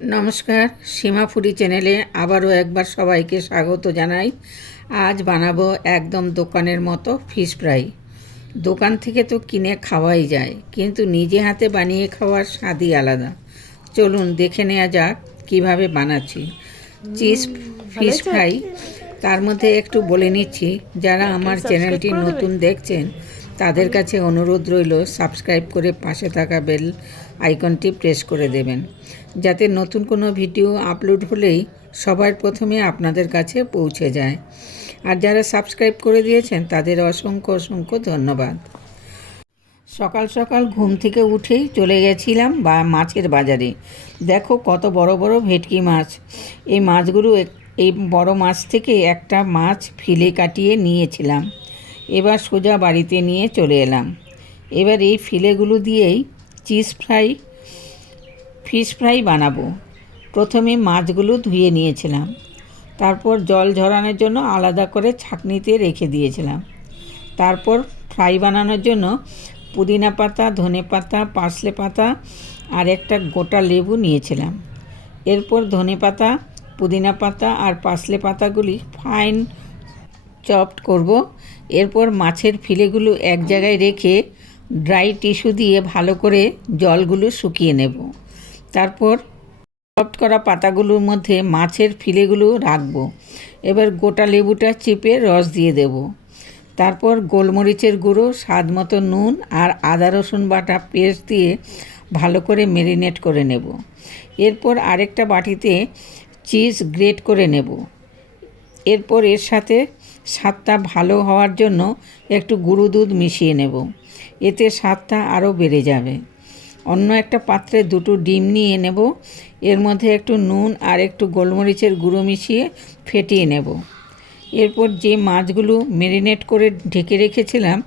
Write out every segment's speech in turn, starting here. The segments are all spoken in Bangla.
নমস্কার, সীমা ফুডি চ্যানেলে আবারও একবার সবাইকে স্বাগত জানাই। আজ বানাবো একদম দোকানের মতো ফিশ ফ্রাই। দোকান থেকে তো কিনে খাওয়াই যায়, কিন্তু নিজে হাতে বানিয়ে খাওয়ার স্বাদই আলাদা। চলুন দেখে নেওয়া যাক কিভাবে বানাচ্ছি চিজ ফিশ ফ্রাই। তার মধ্যে একটু বলে নিচ্ছি, যারা আমার চ্যানেলটি নতুন দেখছেন তাদের কাছে অনুরোধ রইল সাবস্ক্রাইব করে পাশে থাকা বেল আইকনটি প্রেস করে দেবেন, যাতে নতুন কোনো ভিডিও আপলোড হলেই সবার প্রথমে আপনাদের কাছে পৌঁছে যায়। আর যারা সাবস্ক্রাইব করে দিয়েছেন তাদের অসংখ্য অসংখ্য ধন্যবাদ। সকাল সকাল ঘুম থেকে উঠেই চলে গেছিলাম মাছের বাজারে। দেখো কত বড় বড় ভেটকি মাছ। এই মাছগুলো এই বড় মাছ থেকে একটা মাছ ফিলে কাটিয়ে নিয়েছিলাম। এবার সোজা বাড়িতে নিয়ে চলে এলাম। এবার এই ফিলেগুলো দিয়েই ফিশ ফ্রাই বানাবো। প্রথমে মাছগুলো ধুয়ে নিয়েছিলাম, তারপর জল ঝরানোর জন্য আলাদা করে ছাঁকনিতে রেখে দিয়েছিলাম। তারপর ফ্রাই বানানোর জন্য পুদিনা পাতা, ধনে পাতা, পার্সলে পাতা আর একটা গোটা লেবু নিয়েছিলাম। এরপর ধনে পাতা, পুদিনা পাতা আর পার্সলে পাতাগুলি ফাইন চপড করব। এরপর মাছের ফিলেগুলো এক জায়গায় রেখে ড্রাই টিস্যু দিয়ে ভালো করে জলগুলো শুকিয়ে নেব। তারপর চপড করা পাতাগুলোর মধ্যে মাছের ফিলেগুলো রাখবো। এবার গোটা লেবুটা চিপে রস দিয়ে দেব। তারপর গোলমরিচের গুঁড়ো, স্বাদ মতো নুন আর আদা রসুন বাটা পেস্ট দিয়ে ভালো করে ম্যারিনেট করে নেব। এরপর আরেকটা বাটিতে চিজ গ্রেট করে নেব। এরপর এর সাথে স্বাদটা ভালো হওয়ার জন্য একটু গুঁড়ো দুধ মিশিয়ে নেব, এতে স্বাদটা আরও বেড়ে যাবে। অন্য একটা পাত্রে দুটো ডিম নিয়ে নেব, এর মধ্যে একটু নুন আর একটু গোলমরিচের গুঁড়ো মিশিয়ে ফেটিয়ে নেব। এরপর যে মাছগুলো ম্যারিনেট করে ঢেকে রেখেছিলাম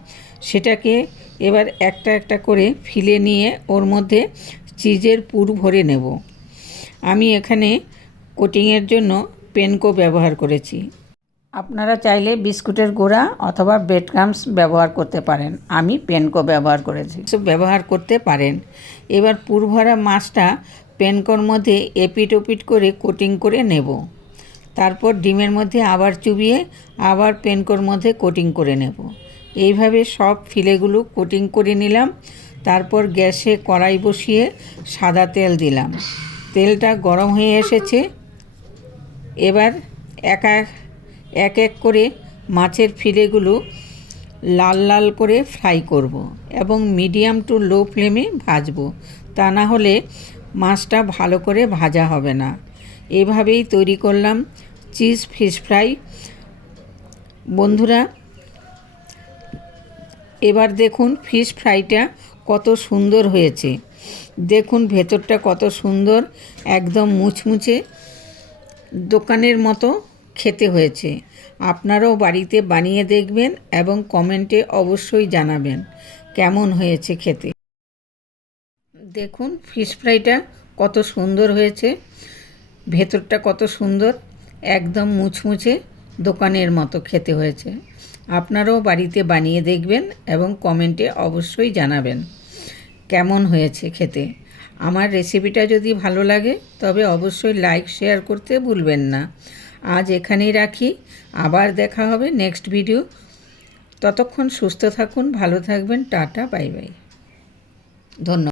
সেটাকে এবার একটা একটা করে ফিলে নিয়ে ওর মধ্যে চিজের পুর ভরে নেব। আমি এখানে কোটিংয়ের জন্য পেনকো ব্যবহার করেছি। আপনারা চাইলে বিস্কুটের গুঁড়া অথবা ব্রেড ক্রাম্বস ব্যবহার করতে পারেন। আমি পেনকো ব্যবহার করেছি, ব্যবহার করতে পারেন। এবার পুর ভরা মাছটা পেনকোর মধ্যে এপিট ওপিট করে কোটিং করে নেব। তারপর ডিমের মধ্যে আবার চুবিয়ে আবার পেনকোর মধ্যে কোটিং করে নেব। এইভাবে সব ফিলেগুলো কোটিং করে নিলাম। তারপর গ্যাসে কড়াই বসিয়ে সাদা তেল দিলাম। তেলটা গরম হয়ে এসেছে। এবার এক এক করে মাছের ফিলেগুলো লাল লাল করে ফ্রাই করব এবং মিডিয়াম টু লো ফ্লেমে ভাজবো, তা না হলে মাছটা ভালো করে ভাজা হবে না। এভাবেই তৈরি করলাম চিজ ফিশ ফ্রাই। বন্ধুরা, এবার দেখুন ফিশ ফ্রাইটা কত সুন্দর হয়েছে। দেখুন ভেতরটা কত সুন্দর, একদম মুচমুচে দোকানের মতো খেতে হয়েছে। আপনারাও বাড়িতে বানিয়ে দেখবেন এবং কমেন্টে অবশ্যই জানাবেন কেমন হয়েছে খেতে। দেখুন ফিশ ফ্রাইটা কত সুন্দর হয়েছে, ভেতরটা কত সুন্দর, একদম মুচমুচে দোকানের মতো খেতে হয়েছে। আপনারাও বাড়িতে বানিয়ে দেখবেন এবং কমেন্টে অবশ্যই জানাবেন কেমন হয়েছে খেতে। আমার রেসিপিটা যদি ভালো লাগে তবে অবশ্যই লাইক শেয়ার করতে ভুলবেন না। আজ এখানেই রাখি, আবার দেখা হবে নেক্সট ভিডিও। ততক্ষণ সুস্থ থাকুন, ভালো থাকবেন। টাটা, বাই বাই, ধন্যবাদ।